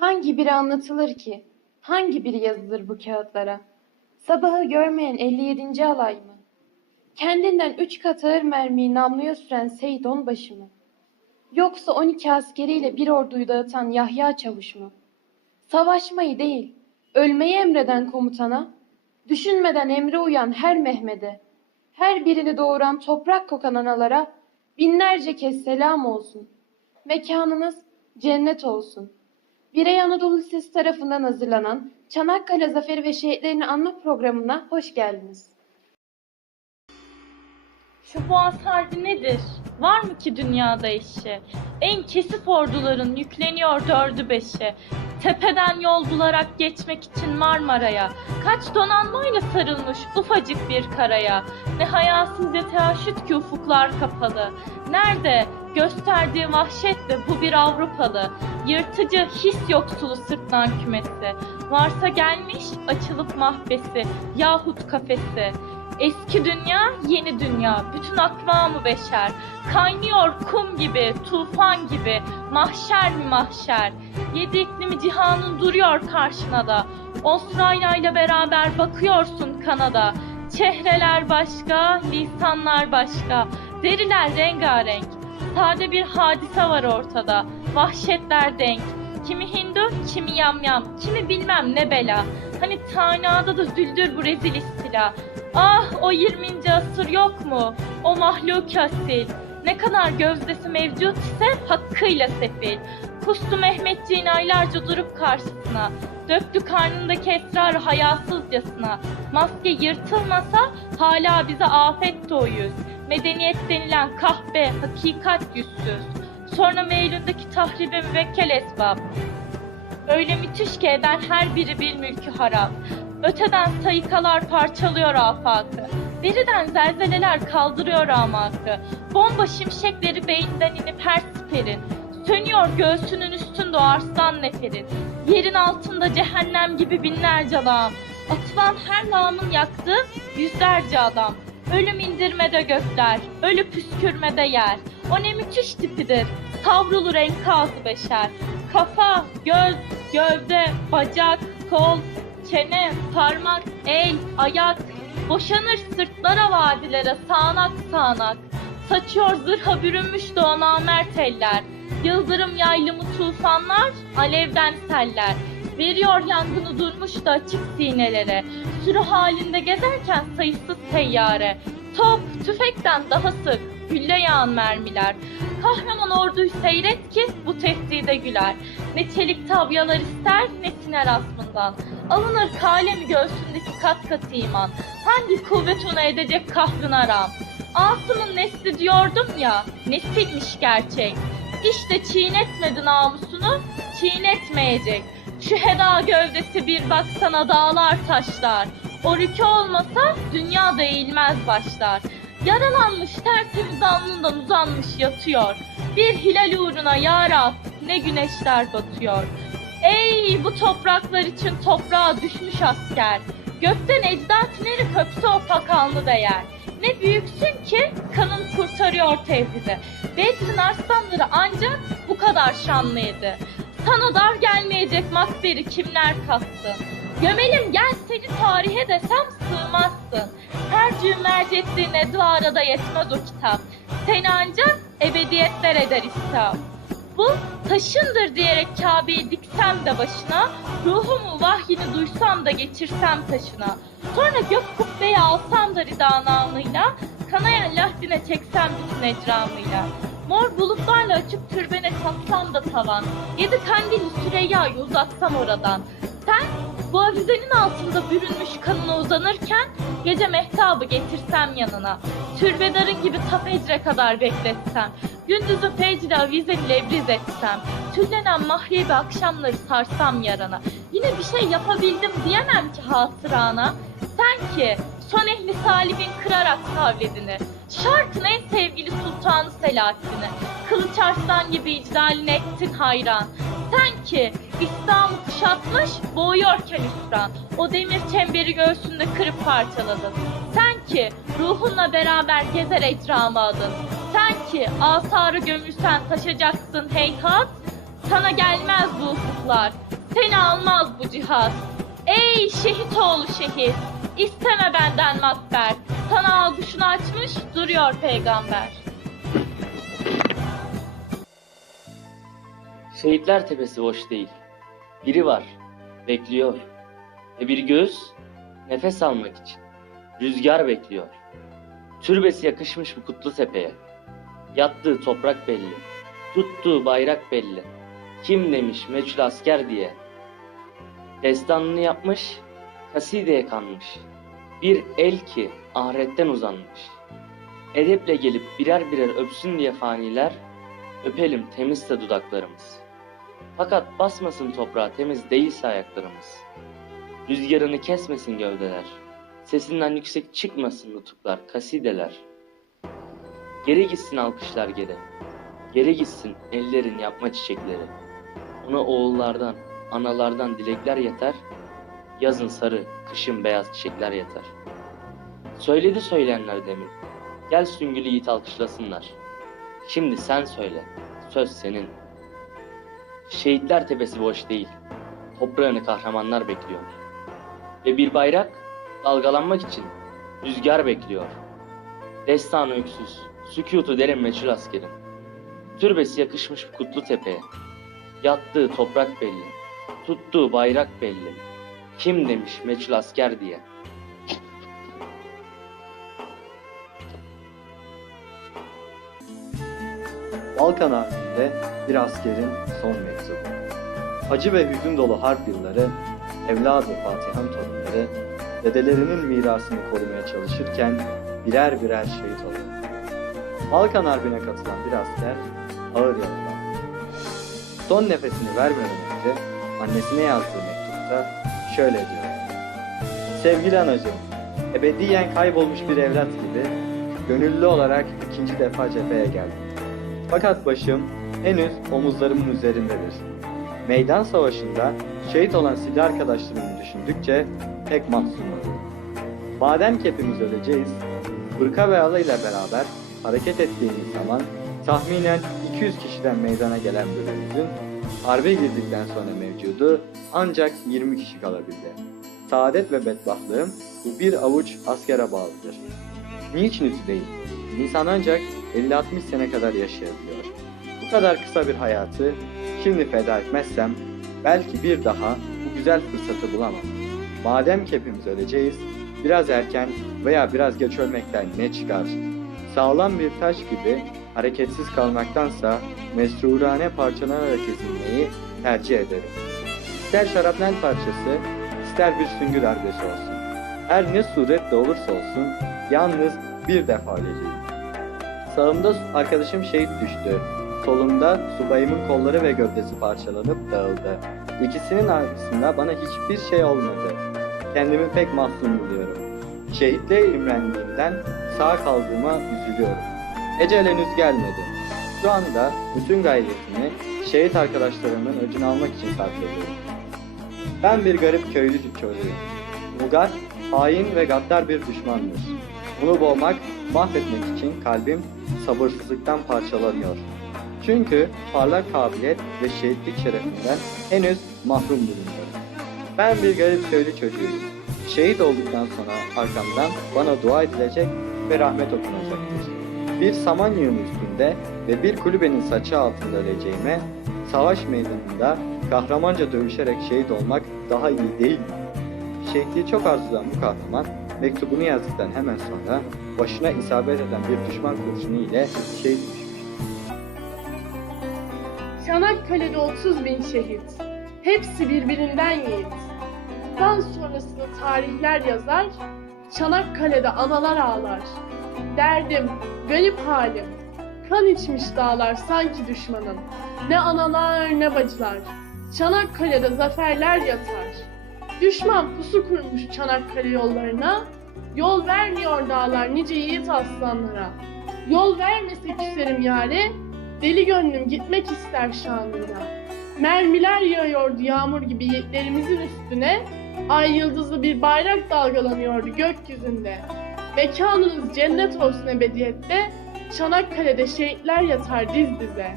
Hangi biri anlatılır ki? Hangi biri yazılır bu kağıtlara? Sabahı görmeyen 57. alay mı? Kendinden üç kat ağır mermiyi namluya süren Seyit Onbaşı mı? Yoksa 12 askeriyle bir orduyu dağıtan Yahya Çavuş mu? Savaşmayı değil, ölmeyi emreden komutana, düşünmeden emre uyan her Mehmet'e, her birini doğuran toprak kokan analara binlerce kez selam olsun. Mekanınız cennet olsun. Birey Anadolu Lisesi tarafından hazırlanan Çanakkale Zaferi ve Şehitlerini Anma programına hoş geldiniz. Şu boğaz harbi nedir? Var mı ki dünyada eşi? En kesif orduların yükleniyor dördü beşi. Tepeden yol bularak geçmek için Marmara'ya. Kaç donanmayla sarılmış ufacık bir karaya. Ne hayasızca teaşüt ki ufuklar kapalı. Nerede gösterdiği vahşetle bu bir Avrupalı. Yırtıcı his yoksulu sırtlan kümesi. Varsa gelmiş açılıp mahbesi yahut kafesi. Eski dünya, yeni dünya, bütün akvamı beşer. Kaynıyor kum gibi, tufan gibi, mahşer mi mahşer. Yedi iklimi cihanın duruyor karşına da. Avustralya ile beraber bakıyorsun Kanada. Çehreler başka, lisanlar başka, deriler rengarenk. Sade bir hadise var ortada, vahşetler denk. Kimi Hindu, kimi yamyam, kimi bilmem ne bela. Hani tanada da züldür bu rezil istila. Ah o 20. asır yok mu? O mahluk asil. Ne kadar gözdesi mevcut ise hakkıyla sefil. Kustu Mehmetçiğin aylarca durup karşısına. Döktü karnındaki esrarı hayasızcasına. Maske yırtılmasa hala bize afet doğuyuz. Medeniyet denilen kahpe, hakikat yüzsüz. Sonra meylündeki tahribe müvekkel esbab. Öyle müthiş ki eden her biri bir mülkü harap. Öteden sayıkalar parçalıyor afakı. Beriden zelzeleler kaldırıyor amakı. Bomba şimşekleri beyinden inip her siperin. Sönüyor göğsünün üstünde o arslan neferin. Yerin altında cehennem gibi binlerce lağım. Atılan her lağımın yaktığı yüzlerce adam. Ölüm indirmede gökler, ölü püskürmede yer. O ne müthiş tipidir, savrulur enkazı beşer. Kafa, göz, gövde, bacak, kol, çene, parmak, el, ayak. Boşanır sırtlara vadilere sağanak sağanak. Saçıyor zırha bürünmüş de o eller. Yıldırım yaylımı tufanlar, alevden seller. Veriyor yangını durmuş da açık sinelere. Sürü halinde gezerken sayısız teyyare. Top, tüfekten daha sık, gülle yağan mermiler. Kahraman orduyu seyret ki bu tehdide güler. Ne çelik tabyalar ister ne siner asmından. Alınır kalemi göğsündeki kat kat iman. Hangi kuvvet ona edecek kahrına ram? Asım'ın nesli diyordum ya, nesilmiş gerçek. İşte çiğnetmedi namusunu, çiğnetmeyecek. Şu heda gövdesi bir baksana dağlar taşlar. O rükü olmasa dünya da eğilmez başlar. Yaralanmış tertemiz alnından uzanmış yatıyor. Bir hilal uğruna ya Rab ne güneşler batıyor. Ey bu topraklar için toprağa düşmüş asker. Gökten ecdat ineri köpse o pakanlı değer. Ne büyüksün ki kanın kurtarıyor tevhidi. Bedrin arslanları ancak bu kadar şanlıydı. Sana dar gelmeyecek makberi kimler kastı? Gömelim gel seni tarihe desem sığmazsın. Her cümlerce ettiğin edvara da yetmez o kitap. Seni ancak ebediyetler eder İslam. Bu taşındır diyerek Kabe'yi diksem de başına, ruhumu vahyini duysam da geçirsem taşına. Sonra gök kubbeyi alsam da rida namıyla, kanayan lahdine çeksem bütün ecramıyla. Mor bulutlarla açıp türbene tatsam da tavan, yedi kandilli Süreyya'yı uzatsam oradan. Sen bu avizenin altında bürünmüş kanına uzanırken gece mehtabı getirsem yanına. Türbedarın gibi ecre kadar bekletsem. Gündüzü fecri avizen lebriz etsem. Tüllenen mahrebi akşamları sarsam yarana. Yine bir şey yapabildim diyemem ki hatırana. Sen ki son ehli salimin kırarak savledini. Şarkın en sevgili sultanı Selahattin'i. Kılıç arslan gibi icraline ettin hayran. Sen ki İslam'ı kuşatmış boğuyorken hüsran. O demir çemberi göğsünde kırıp parçaladın. Sen ki ruhunla beraber gezer ecramı adın. Sen ki asarı gömülsen taşacaksın heyhat. Sana gelmez bu ufuklar. Seni almaz bu cihaz. Ey şehit oğlu şehit. İsteme benden makber. Sana alguşunu açmış duruyor peygamber. Şehitler tepesi boş değil. Biri var, bekliyor. Ve bir göğüs, nefes almak için. Rüzgar bekliyor. Türbesi yakışmış bu kutlu tepeye. Yattığı toprak belli. Tuttuğu bayrak belli. Kim demiş meçhul asker diye. Destanını yapmış, kasideye kanmış. Bir el ki ahiretten uzanmış. Edeple gelip birer birer öpsün diye faniler, öpelim temizse dudaklarımız. Fakat basmasın toprağa temiz değilse ayaklarımız. Rüzgarını kesmesin gövdeler. Sesinden yüksek çıkmasın nutuklar, kasideler. Geri gitsin alkışlar geri. Geri gitsin ellerin yapma çiçekleri. Ona oğullardan, analardan dilekler yeter. Yazın sarı, kışın beyaz çiçekler yeter. Söyledi söyleyenler demin. Gel süngülü yiğit alkışlasınlar. Şimdi sen söyle. Söz senin. Şehitler tepesi boş değil. Toprağını kahramanlar bekliyor. Ve bir bayrak dalgalanmak için rüzgar bekliyor. Destanı öksüz, sükutu derin meçhul askerin. Türbesi yakışmış kutlu tepeye. Yattığı toprak belli, tuttuğu bayrak belli. Kim demiş meçhul asker diye. Balkan Harbi'nde bir askerin son mektubu. Acı ve hüzün dolu harp yılları, evladı Fatih'in torunları, dedelerinin mirasını korumaya çalışırken birer birer şehit oldu. Balkan Harbi'ne katılan bir asker ağır yaralandı. Son nefesini vermeden önce annesine yazdığı mektupta şöyle diyor. Sevgili anacığım, ebediyen kaybolmuş bir evlat gibi gönüllü olarak ikinci defa cepheye geldim. Fakat başım henüz omuzlarımın üzerindedir. Meydan savaşında şehit olan silah arkadaşlarımı düşündükçe pek mahzunlanıyorum. Madem ki hepimiz öleceğiz, Burka ve Ala ile beraber hareket ettiğimiz zaman tahminen 200 kişiden meydana gelen bölümümüzün harbe girdikten sonra mevcudu ancak 20 kişi kalabildi. Saadet ve bedbahtlığım bu bir avuç askere bağlıdır. Niçin üzüleyim? İnsan ancak 50-60 sene kadar yaşayabiliyor. Bu kadar kısa bir hayatı şimdi feda etmezsem belki bir daha bu güzel fırsatı bulamam. Madem ki hepimiz öleceğiz, biraz erken veya biraz geç ölmekten ne çıkar? Sağlam bir taş gibi hareketsiz kalmaktansa mesrurane parçalanarak ezilmeyi tercih ederim. İster şarapnel parçası, ister bir süngü darbesi olsun. Her ne suretle olursa olsun yalnız bir defa öleceğim. Sağımda arkadaşım şehit düştü. Solumda subayımın kolları ve gövdesi parçalanıp dağıldı. İkisinin arasında bana hiçbir şey olmadı. Kendimi pek mahzun buluyorum. Şehitliğe imrendiğimden sağ kaldığıma üzülüyorum. Ecel henüz gelmedi. Şu anda bütün gayretimi şehit arkadaşlarımın öcünü almak için sarf ediyorum. Ben bir garip köylü çocuğuyum. Mugat, hain ve gaddar bir düşmandır. Bunu boğmak, mahvetmek için kalbim sabırsızlıktan parçalanıyor. Çünkü parlak kabiliyet ve şehitlik şerefinden henüz mahrum bulunuyorum. Ben bir garip köylü çocuğuyum. Şehit olduktan sonra arkamdan bana dua edilecek ve rahmet okunacaktır. Bir samanyığın üstünde ve bir kulübenin saçı altında öleceğime, savaş meydanında kahramanca dövüşerek şehit olmak daha iyi değil mi? Şehitliği çok arzulayan bu kahraman, mektubunu yazdıktan hemen sonra başına isabet eden bir düşman kurşunu ile şehit düşmüş. Çanakkale'de 30 bin şehit. Hepsi birbirinden yiğit. Daha sonrasını tarihler yazar, Çanakkale'de analar ağlar. Derdim, garip halim. Kan içmiş dağlar sanki düşmanım. Ne analar ne bacılar. Çanakkale'de zaferler yatar. Düşman pusu kurmuş Çanakkale yollarına. Yol vermiyor dağlar nice yiğit aslanlara. Yol vermese küserim yare, Deli gönlüm gitmek ister şanına. Mermiler yağıyordu yağmur gibi yiğitlerimizin üstüne. Ay yıldızlı bir bayrak dalgalanıyordu gökyüzünde. Mekanınız cennet olsun ebediyette. Çanakkale'de şehitler yatar diz dize.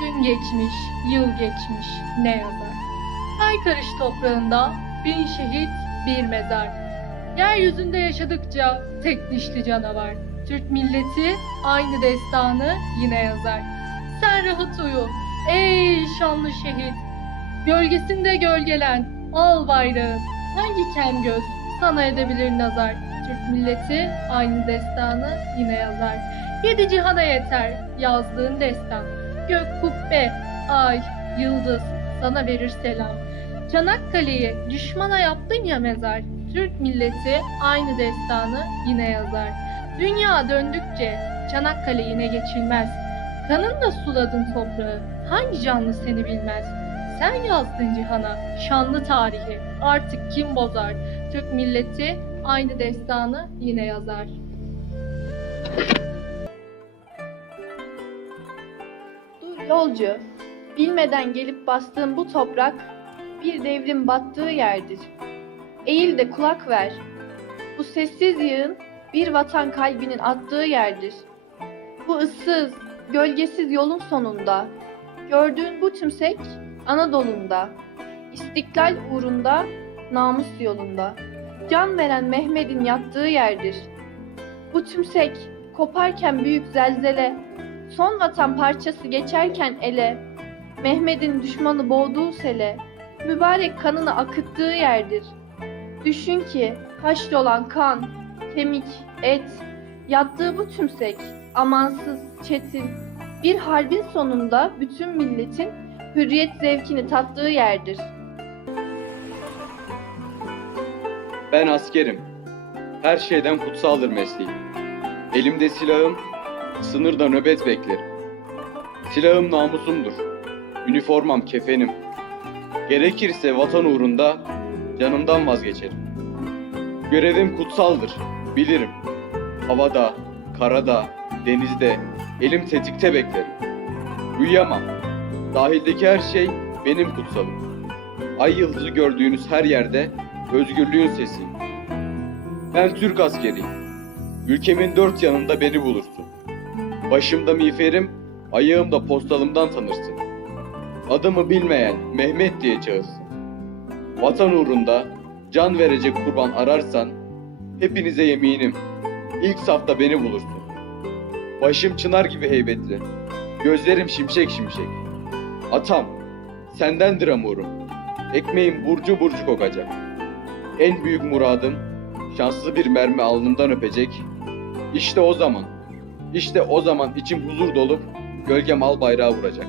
Gün geçmiş, yıl geçmiş, ne yazar? Aykarış toprağında bin şehit, bir mezar. Yeryüzünde yaşadıkça tek dişli canavar. Türk milleti aynı destanı yine yazar. Sen rahat uyu, ey şanlı şehit. Gölgesinde gölgelen, al bayrağı. Hangi kem göz sana edebilir nazar? Türk milleti aynı destanı yine yazar. Yedi cihana yeter yazdığın destan. Gök kubbe, ay, yıldız sana verir selam. Çanakkale'yi düşmana yaptın ya mezar. Türk milleti aynı destanı yine yazar. Dünya döndükçe Çanakkale yine geçilmez. Kanınla suladın toprağı. Hangi canlı seni bilmez? Sen yazdın cihana şanlı tarihi. Artık kim bozar? Türk milleti aynı destanı yine yazar. Dur yolcu, bilmeden gelip bastığın bu toprak bir devrin battığı yerdir. Eğil de kulak ver. Bu sessiz yığın bir vatan kalbinin attığı yerdir. Bu ıssız, gölgesiz yolun sonunda gördüğün bu tümsek Anadolu'nda, istiklal uğrunda, namus yolunda, can veren Mehmet'in yattığı yerdir. Bu tümsek koparken büyük zelzele, Son vatan parçası geçerken ele, Mehmet'in düşmanı boğduğu sele, mübarek kanını akıttığı yerdir. Düşün ki haşrolan kan, kemik, et, yattığı bu tümsek, amansız, çetin, bir harbin sonunda bütün milletin hürriyet zevkini tattığı yerdir. Ben askerim. Her şeyden kutsaldır mesleğim. Elimde silahım, sınırda nöbet beklerim. Silahım namusumdur. Üniformam kefenim. Gerekirse vatan uğrunda canımdan vazgeçerim. Görevim kutsaldır, bilirim. Havada, karada, denizde, elim tetikte beklerim. Uyuyamam. Dahildeki her şey benim kutsalım. Ay yıldızı gördüğünüz her yerde özgürlüğün sesiyim. Ben Türk askeriyim. Ülkemin dört yanında beni bulursun. Başımda miğferim, ayağımda postalımdan tanırsın. Adımı bilmeyen Mehmet diye çağırsın. Vatan uğrunda can verecek kurban ararsan, hepinize yeminim, ilk safta beni bulursun. Başım çınar gibi heybetli, gözlerim şimşek şimşek. Atam, sendendir amurum, ekmeğim burcu burcu kokacak. En büyük muradım, şanslı bir mermi alnımdan öpecek. İşte o zaman, işte o zaman içim huzur dolup gölgem al bayrağı vuracak.